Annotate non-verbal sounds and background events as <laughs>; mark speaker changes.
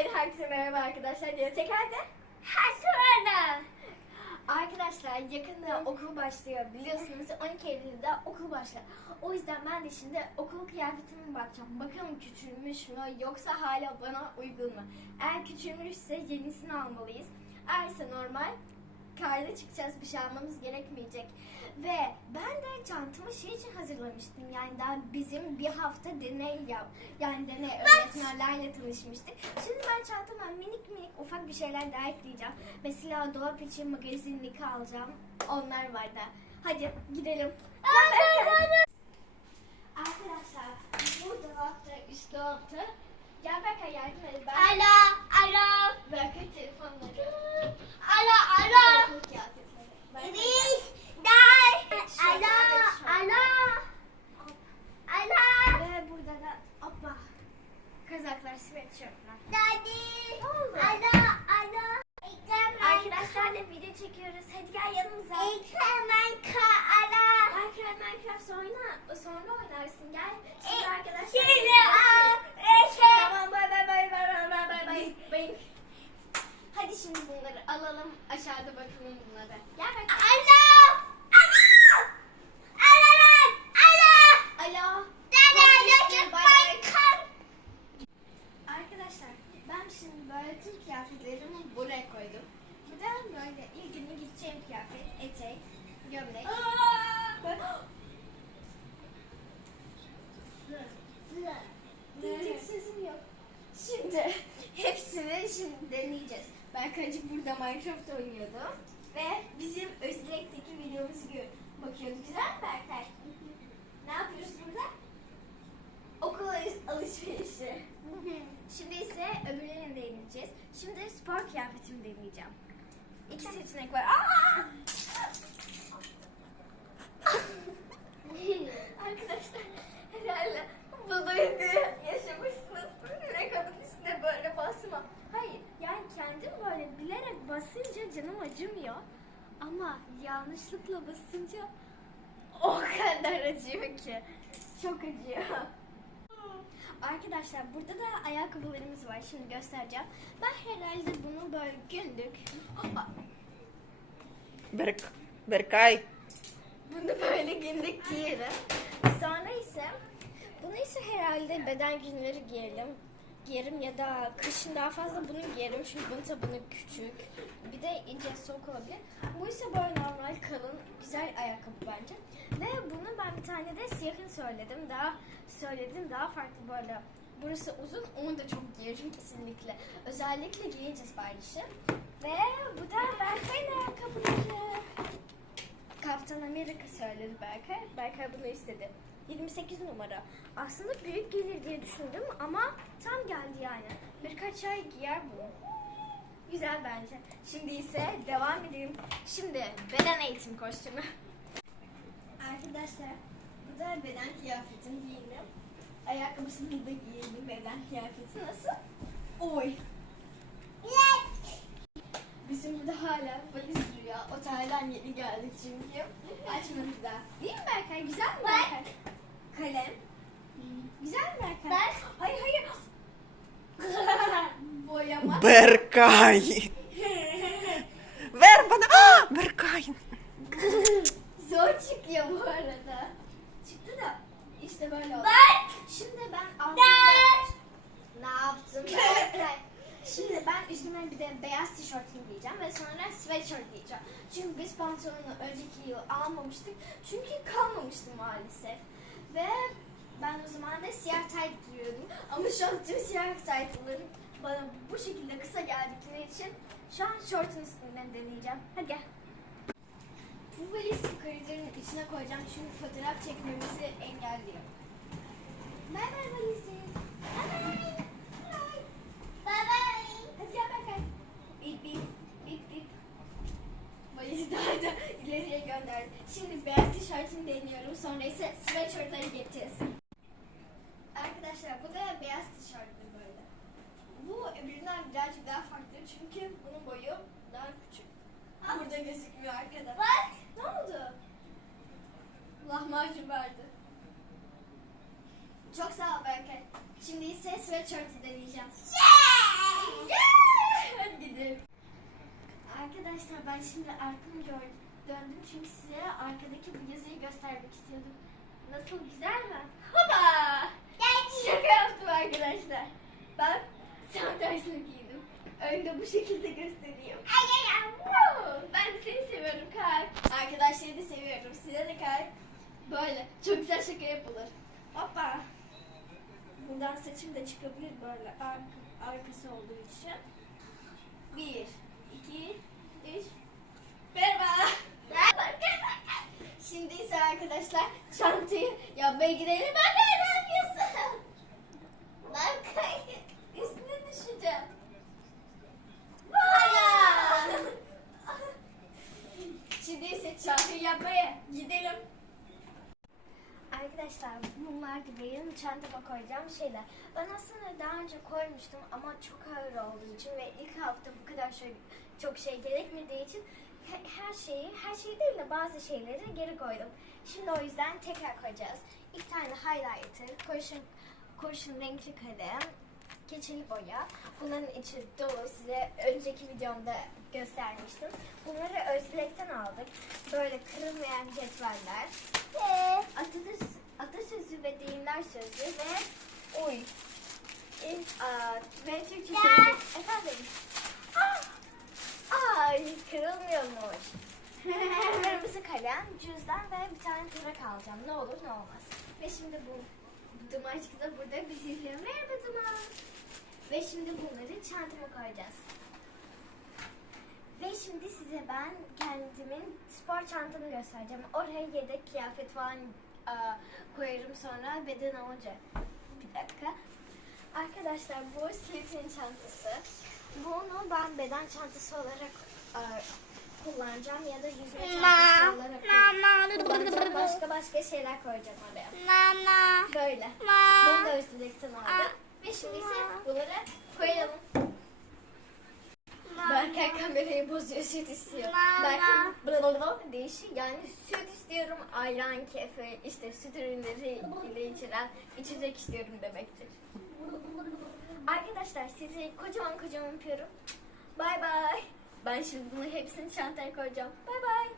Speaker 1: Evet herkese merhaba arkadaşlar. Diye tekrar de.
Speaker 2: Ha sonra.
Speaker 1: Arkadaşlar yakında okul başlıyor. Biliyorsunuz 12 Eylül'de okul başlıyor. O yüzden ben de şimdi okul kıyafetime bakacağım. Bakalım küçülmüş mü yoksa hala bana uygun mu? Eğer küçülmüşse yenisini almalıyız. Eğerse normal karda çıkacağız bir şey almamız gerekmeyecek. Ve ben de çantamı şey için hazırlamıştım. Yani daha bizim bir hafta deney yap. Yani deney öğretmenlerle tanışmıştık. Şimdi ben çantama minik minik ufak bir şeyler daha ekleyeceğim. Mesela dolap için magazinlik alacağım. Onlar var da. Hadi gidelim. Arkadaşlar bu dolapta üst dolapta. Gel Berkay yardım et. Ben
Speaker 2: Alo, alo,
Speaker 1: Berkay telefonları.
Speaker 2: alo, alo.
Speaker 1: Okul kıyafetleri. Berkay-
Speaker 2: Biz, day.
Speaker 1: Şöyle,
Speaker 2: Alo,
Speaker 1: evet, şöyle.
Speaker 2: alo. Alo.
Speaker 1: Ve burada da hoppa. Kazaklar, sweatshirtler.
Speaker 2: Daddy. Alo. İkram
Speaker 1: Arkadaşlarla video çekiyoruz. Hadi gel yanımıza.
Speaker 2: İkram ka alo.
Speaker 1: Minecraft, Minecraft sonra, sonra oynarsın. Gel. Şimdi arkadaşlar.
Speaker 2: Şimdi. Eşe.
Speaker 1: Tamam bay bay bay bay bay bay bay bay. Hadi şimdi bunları alalım. Aşağıda bakalım bunlara. Gel bak.
Speaker 2: Alo. Alo. Alo. Alo.
Speaker 1: Alo.
Speaker 2: Dada,
Speaker 1: Hadi,
Speaker 2: alo.
Speaker 1: bay bay.
Speaker 2: Minecraft.
Speaker 1: Arkadaşlar ben şimdi böyle tüm kıyafetlerimi buraya koydum. Bu da böyle ilk günü gideceğim kıyafet, etek, gömlek. Böyle... Diyecek sözüm yok. Şimdi hepsini şimdi deneyeceğiz. Berkaycık burada Minecraft oynuyordu. Ve bizim Özlek'teki videomuzu gö- bakıyordu. Güzel mi Berkay? Ne yapıyoruz burada? Okul alış- alışverişi. <laughs> Şimdi ise öbürlerini deneyeceğiz. Şimdi spor kıyafetimi deneyeceğim. İki seçenek var. Aa! Arkadaşlar herhalde bu duyguyu yaşamışsınız. Ne kadın üstüne böyle basma. Hayır yani kendim böyle bilerek basınca canım acımıyor. Ama yanlışlıkla basınca o kadar acıyor ki. Çok acıyor. Arkadaşlar burada da ayakkabılarımız var. Şimdi göstereceğim. Ben herhalde bunu böyle günlük
Speaker 3: Berk, Berkay.
Speaker 1: bunu böyle günlük giyerim. Sonra ise bunu ise herhalde beden günleri giyerim. Giyerim ya da kışın daha fazla bunu giyerim. Çünkü bunun tabanı küçük. Bir de ince soğuk olabilir. Bu ise böyle normal kalın güzel ayakkabı bence. Ve bunu ben bir tane de siyahını söyledim. Daha söyledim daha farklı böyle. Burası uzun onu da çok giyerim kesinlikle. Özellikle giyince siparişi. Ve bu da Berkay'ın ayakkabıları. Kaptan Amerika söyledi Berkay. Berkay bunu istedi. 28 numara. Aslında büyük gelir diye düşündüm ama tam geldi yani. Birkaç ay giyer bunu. Güzel bence. Şimdi ise devam edelim. Şimdi beden eğitim kostümü. Arkadaşlar da beden kıyafetim giyindim. Ayakkabısını da giyindim beden kıyafeti. Nasıl? Oy. Bizim burada hala valiz duruyor. Otelden yeni geldik çünkü. Açmadık da. Değil mi Berkay? Güzel mi Berkay? Kalem. Güzel mi Berkay?
Speaker 2: Ben-
Speaker 1: Hayır hayır. <laughs> Boyama.
Speaker 3: Berkay. <laughs> Ver bana. Ah, Berkay.
Speaker 1: Zor çıkıyor bu arada. İşte böyle oldu.
Speaker 2: Bak.
Speaker 1: Şimdi ben altında...
Speaker 2: Dört.
Speaker 1: Ne yaptım? <laughs> Şimdi ben üstüme bir de beyaz tişörtümü giyeceğim ve sonra sweatshirt giyeceğim. Çünkü biz pantolonu önceki yıl almamıştık. Çünkü kalmamıştı maalesef. Ve ben o zaman da siyah tayt giyiyordum. Ama şu an tüm siyah taytlarım bana bu şekilde kısa geldikleri için şu an şortun üstünden deneyeceğim. Hadi gel. Bu valizi koridorun içine koyacağım çünkü fotoğraf çekmemizi engelliyor. İleriye gönderdi. Şimdi beyaz tişörtümü deniyorum. Sonra ise sweatshirtları geçeceğiz. Arkadaşlar bu da beyaz tişörtü böyle. Bu öbüründen birazcık daha farklı çünkü bunun boyu daha küçük. Burada gözükmüyor arkada.
Speaker 2: Bak.
Speaker 1: Ne oldu? Lahmacun vardı. Çok sağ ol Berkay. Şimdi ise sweatshirt'ı deneyeceğim.
Speaker 2: Yeah.
Speaker 1: Arkadaşlar ben şimdi arkamı gör- döndüm çünkü size arkadaki bu yazıyı göstermek istiyordum. Nasıl güzel mi? Hopa! Şaka yaptım arkadaşlar. Ben tam tersini giydim. Önde bu şekilde göstereyim. Ay ay ay. Woo! Ben de seni seviyorum kalp. Arkadaşları da seviyorum. Size de kalp. Böyle. Çok güzel şaka yapılır. Hoppa. Buradan saçım da çıkabilir böyle arka, arkası olduğu için. Bir, iki, üç. Merhaba. Şimdi ise arkadaşlar çantayı yapmaya gidelim. Ben ne yapıyorsun? Ben kay üstüne düşeceğim. Hayır. Şimdi ise çantayı yapmaya gidelim. Arkadaşlar bunlar da benim çantama koyacağım şeyler. Ben aslında daha önce koymuştum ama çok ağır olduğu için ve ilk hafta bu kadar şey, çok şey gerekmediği için he- her şeyi, her şeyi değil de bazı şeyleri geri koydum. Şimdi o yüzden tekrar koyacağız. İlk tane highlighter, kurşun, kurşun renkli kalem, keçeli boya. Bunların içi dolu. Size önceki videomda göstermiştim. Bunları Özlek'ten aldık. Böyle kırılmayan cetveller. Ve atasözü, atasözü ve deyimler sözü ve oy. E, aa, ve Türkçe sözü. Efendim. Ah! Ay kırılmıyormuş. <laughs> Kırmızı kalem, cüzdan ve bir tane tırak alacağım. Ne olur ne olmaz. Ve şimdi bu Dumançık da burada bizi izliyor. Merhaba Duman. Ve şimdi bunları çantama koyacağız. Ve şimdi size ben kendimin spor çantamı göstereceğim. Oraya yedek kıyafet falan koyarım sonra beden olacak. Bir dakika. Arkadaşlar bu Slip'in çantası. Bunu ben beden çantası olarak aa, kullanacağım ya da yüzme çantası olarak kullanacağım. Başka başka şeyler koyacağım oraya. Böyle. Bunu da üstündekten aldım. Ve şimdi ise bunları koyalım. Berkay kamerayı bozuyor, süt istiyor. Berkay blablabla değişik yani süt istiyorum, ayran, kefe, işte süt ürünleri ile içiren içecek istiyorum demektir. Arkadaşlar sizi kocaman kocaman öpüyorum. Bay bay. Ben şimdi bunu hepsini çantaya koyacağım. Bay bay.